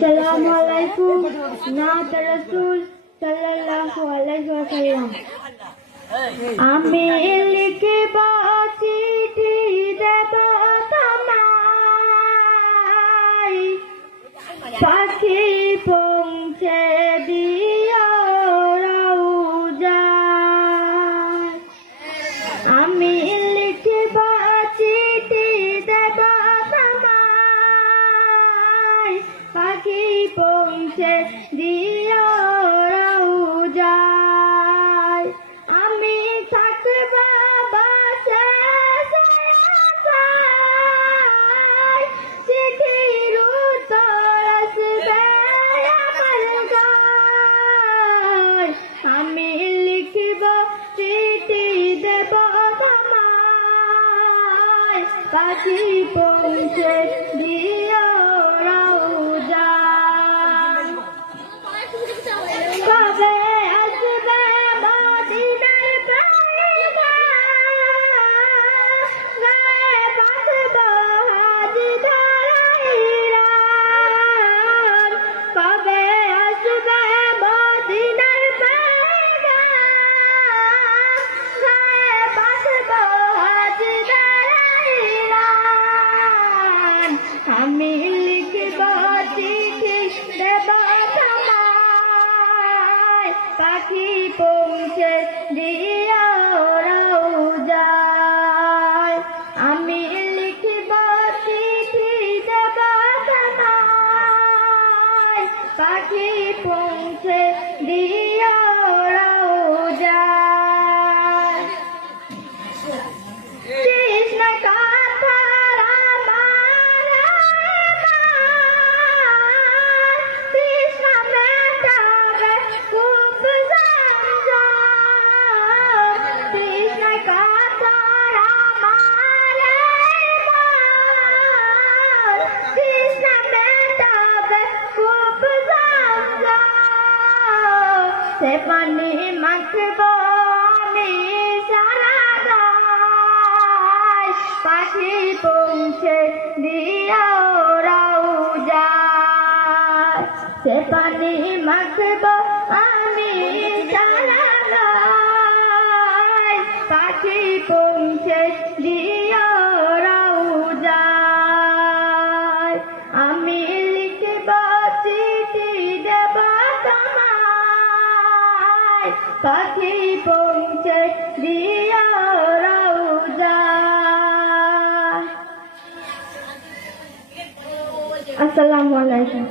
Assalamualaikum Naat Rasul sallallahu alaihi wasallam. আমি লিখিব চিঠি দেব তোমায়, পাখি পৌঁছে দিও রওজায়। আমি লিখিব চিঠি দেব তোমায়, পাখি পৌঁছে দিও রওজায়। আমি থাকব বাসে আশায়, চিঠির উত্তর আসবে আমার গায়। আমি লিখিব চিঠি দেব তোমায়, পাখি পৌঁছে দিও রওজায়। কবে আসবে মদিনার পয়গাম, গায়ে বাঁধব হাজি ধরাইলাম। কবে আসবে মদিনার পয়গাম, গায়ে বাঁধব হাজি ধরাইলাম। আমি লিখিব চিঠি দেব তোমায়, পাখি পৌঁছে দিও রওজায়। আমি লিখিব চিঠি দেব তোমায়, পাখি পৌঁছে দিও রওজায়। কৃষ্ণ কাতর আমার ইমান, কৃষ্ণ মেটাবে খুব জঞ্জাল। কৃষ্ণ কাতর আমার ইমান, কৃষ্ণ মেটাবে খুব জঞ্জাল। সে পানি মাখব আমি সারা গায়, পাখি পৌঁছে দিও রওজায়। সে পানি মাখব আমি সারা গায়, পাখি পৌঁছে দিও রওজায়। আমি লিখিব চিঠি দেব তোমায়, পাখি পৌঁছে দিও রওজায়। আসসালামু আলাইকুম।